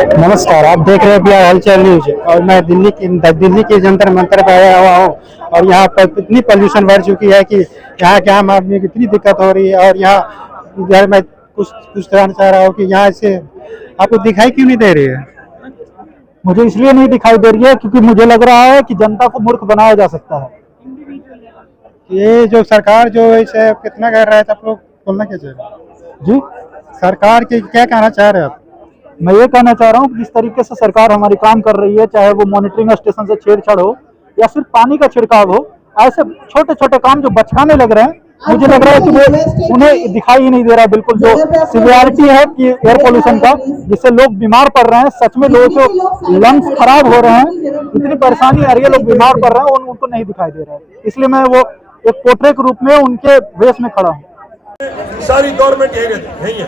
नमस्कार, आप देख रहे हैं बिहार हलचल न्यूज और मैं दिल्ली के जंतर मंतर पर आया हुआ हूँ। और यहाँ पर इतनी पॉल्यूशन बढ़ चुकी है कि यहाँ के आम आदमी की इतनी दिक्कत हो रही है। और यहाँ इधर मैं कुछ कहना चाह रहा हूँ कि यहाँ से आपको दिखाई क्यों नहीं दे रही है? मुझे इसलिए नहीं दिखाई दे रही है क्योंकि मुझे लग रहा है कि जनता को मूर्ख बनाया जा सकता है। ये जो सरकार जो इसे कितना कर रहा है, आप लोग बोलना क्या चाह रहे हैं? जी, सरकार के क्या कहना चाह रहे हैं आप? मैं ये कहना चाह रहा हूँ कि जिस तरीके से सरकार हमारी काम कर रही है, चाहे वो मॉनिटरिंग स्टेशन से छेड़छाड़ हो या सिर्फ पानी का छिड़काव हो, ऐसे छोटे छोटे काम जो बचकाने लग रहे हैं, मुझे लग रहा है कि वो उन्हें दिखाई ही नहीं दे रहा बिल्कुल। जो सिवियरिटी है कि एयर पोल्यूशन का, जिससे लोग बीमार पड़ रहे हैं, सच में लोगों के लंग्स खराब हो रहे हैं, इतनी परेशानी आ रही है, लोग बीमार पड़ रहे हैं, उनको नहीं दिखाई दे रहा है। इसलिए मैं वो एक पोर्ट्रेट के रूप में उनके वेश में खड़ा हूँ। सारी गवर्नमेंट यही है,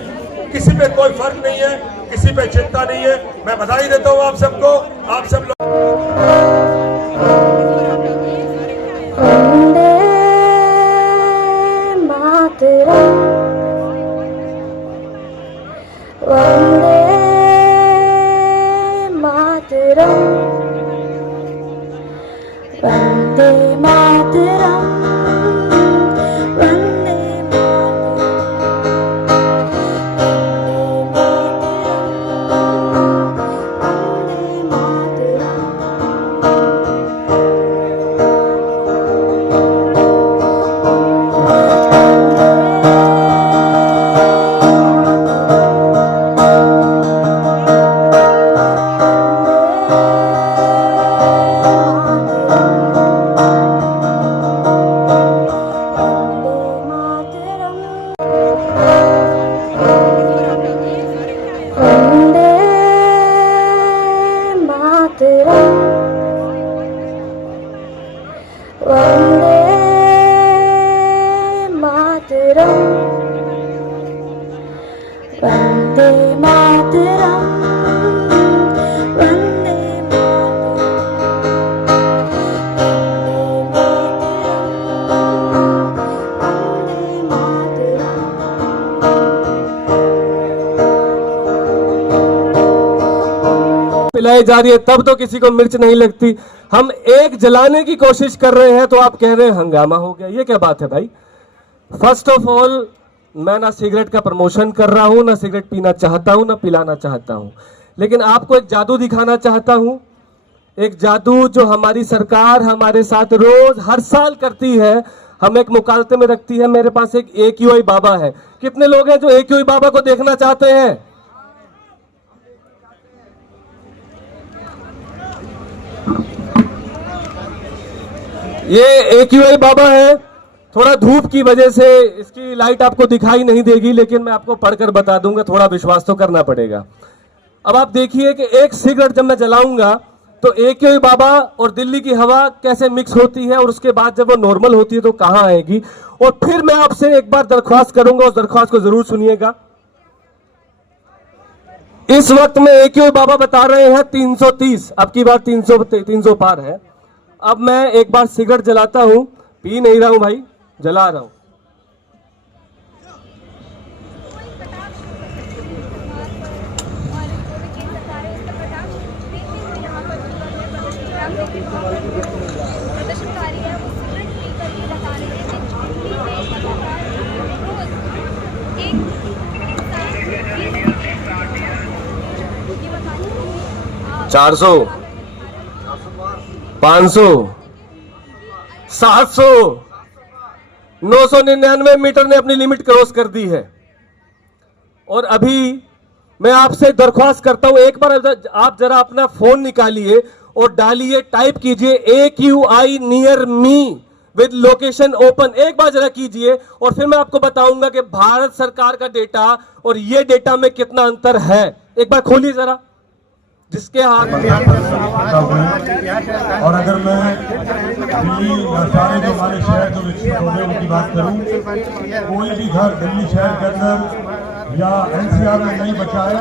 किसी पे कोई फर्क नहीं है, किसी पे चिंता नहीं है। मैं बधाई देता हूँ आप सबको, आप सब लोग। पिलाई जा रही है तब तो किसी को मिर्च नहीं लगती। हम एक जलाने की कोशिश कर रहे हैं तो आप कह रहे हैं हंगामा हो गया। ये क्या बात है भाई? फर्स्ट ऑफ ऑल, मैं ना सिगरेट का प्रमोशन कर रहा हूं, ना सिगरेट पीना चाहता हूं, ना पिलाना चाहता हूं, लेकिन आपको एक जादू दिखाना चाहता हूं। एक जादू जो हमारी सरकार हमारे साथ रोज हर साल करती है, हम एक मुकालते में रखती है। मेरे पास एक AQI बाबा है। कितने लोग हैं जो AQI बाबा को देखना चाहते हैं? ये AQI बाबा है। थोड़ा धूप की वजह से इसकी लाइट आपको दिखाई नहीं देगी, लेकिन मैं आपको पढ़कर बता दूंगा, थोड़ा विश्वास तो करना पड़ेगा। अब आप देखिए कि एक सिगरेट जब मैं जलाऊंगा तो AQI बाबा और दिल्ली की हवा कैसे मिक्स होती है, और उसके बाद जब वो नॉर्मल होती है तो कहां आएगी। और फिर मैं आपसे एक बार दरख्वास्त करूंगा, उस दरख्वास्त को जरूर सुनिएगा। इस वक्त में AQI बाबा बता रहे हैं 330, अब की बार 300 पार है। अब मैं एक बार सिगरेट जलाता हूं, पी नहीं रहा हूं भाई, जला रहा हूं। चार 500, 700, 999 मीटर ने अपनी लिमिट क्रॉस कर दी है। और अभी मैं आपसे दरख्वास्त करता हूं, एक बार आप जरा अपना फोन निकालिए और डालिए, टाइप कीजिए AQI near me with location open. एक बार जरा कीजिए और फिर मैं आपको बताऊंगा कि भारत सरकार का डेटा और ये डेटा में कितना अंतर है। एक बार खोलिए जरा, जिसके हाथ। और अगर मैं दिल्ली और सारे जो हमारे शहर जो विकसित हो गए उनकी बात करूं, कोई भी घर दिल्ली शहर के अंदर या NCR में नहीं बचा है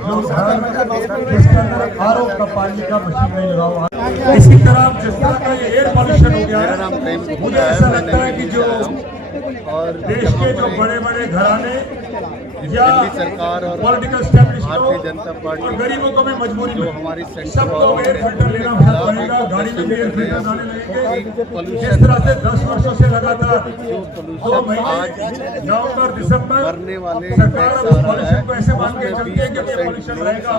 जो घर जिसके अंदर RO का पानी का मशीन नहीं लगा हुआ। इसी तरह जिस तरह का ये एयर पॉल्यूशन हो गया है, मुझे ऐसा लगता है कि जो देश के जो बड़े बड़े घराने या सरकार और political establishment Bharatiya Janata party और गरीबों को भी मजबूरी जो में हमारी सेंट्रल सबको एयर फिल्टर लेना पड़ेगा, गाड़ी में भी एयर फिल्टर डालने लगेंगे। जिस तरह से 10 वर्षों से लगातार 2 महीने नवंबर दिसंबर मरने वाले सरकार अब पॉल्यूशन को ऐसे मान के चलती है कि ये पॉल्यूशन रहेगा।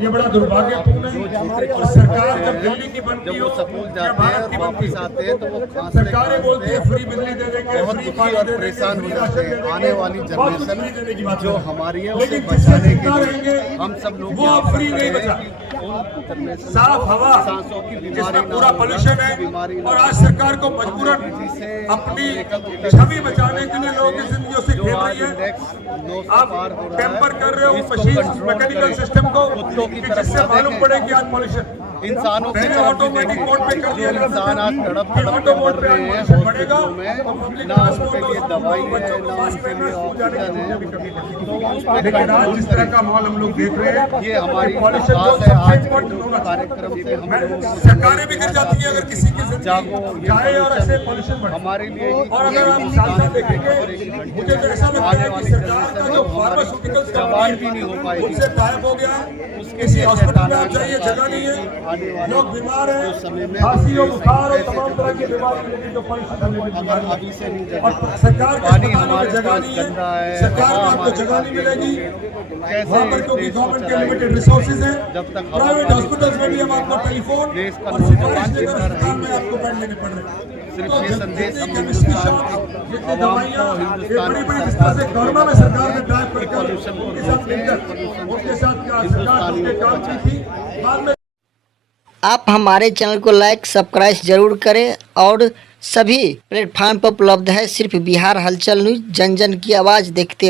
ये बड़ा दुर्भाग्यपूर्ण है। और सरकार जब दिल्ली की बनती जब हो वो स्कूल या जाते हैं भारत और की बनती वापस हो, आते हैं तो वो खांसते सरकारें बोलती है फ्री बिजली दे देंगे, बहुत फ्री दुखी पानी और दे देंगे, परेशान हो फ्री जाते राशन दे हैं। देंगे। आने वाली बहुत कुछ फ्री देने की बात जो है। हमारी है उसे लेकिन बचाने जिससे के जिंदा लिए रहेंगे हम सब लोग वो यहाँ पर फ्री नहीं खड़े बचा। हैं कि उन साफ हवा सांसों की बीमारी जिसमें ना पूरा हो, पोल्यूशन है बीमारी ना और हो। आज सरकार को मजबूरन अपनी छवि बचाने के लिए लोगों की जिंदगियों से खेल रही है। आप टेम्पर कर रहे हो मशीन मैकेनिकल सिस्टम को कि जिससे मालूम पड़े कि आज पॉल्यूशन इंसानों पहले ऑटोमेटिक मोड पे कर दिया जाता इंसान आज तड़प कि तड़प ऑटो के मोड मर पे रहे हैं पॉल्यूशन बढ़ेगा हॉस्पिटलों और पब्लिक में, ना ट्रांसपोर्ट उनके लिए दवाई है, बच्चों को ना मास्क उनके पहनना, लिए स्कूल जाने ऑक्सीजन की है। भी कमी है। लेकिन आज जिस तरह का माहौल हम लोग देख रहे हैं ये हमारी पॉल्यूशन जो खास है सबसे आज के इम्पोर्टेंट जो होना कार्यक्रम पे हम लोगों को सरकारें भी गिर जाती है अगर किसी की जागो, जिंदगी ये जाए और ऐसे पॉल्यूशन बढ़े। हमारे लिए और अगर आप साथ देखेंगे मुझे तो ऐसा लगता है कि सरकार का जो फार्मास्यूटिकल्स जवान भी नहीं हो पाएगी। उनसे गायब हो गया। किसी हॉस्पिटल में आप जाइए जगह नहीं है, लोग बीमार हैं, खांसी और बुखार और तमाम तरह की बीमारी जो पॉल्यूशन अगर अभी से नहीं जगह और सरकार के पानी अस्पतालों में हमारे जगह पास नहीं है, गंदा है, सरकार में हवा आपको हमारे जगह नहीं मिलेगी कैसे वहाँ पर, क्योंकि देश को गवर्नमेंट के चलाएंगे? लिमिटेड रिसोर्सेज हैं। जब तक हवा प्राइवेट पानी हॉस्पिटल्स में भी हम आपको टेलीफोन देश का और सिफारिश नौजवान लेकर जिंदा अस्पताल में रहेंगे। आपको बेड लेने पड़ रहे हैं। सिर्फ तो ये संदेश हम केमिस्ट्री हिंदुस्तान शॉप, की जितनी आवाम दवाइयाँ को, ये हिंदुस्तान बड़ी की बड़ी जिस तरह से कोरोना में सरकार ने ड्राइव कर पॉल्यूशन को उनके साथ मिलकर उनके साथ क्या सरकार उनके काम की थी। बाद में आप हमारे चैनल को लाइक सब्सक्राइब जरूर करें और सभी प्लेटफार्म पर उपलब्ध है सिर्फ बिहार हलचल न्यूज़, जन जन की आवाज़ देखते रहें।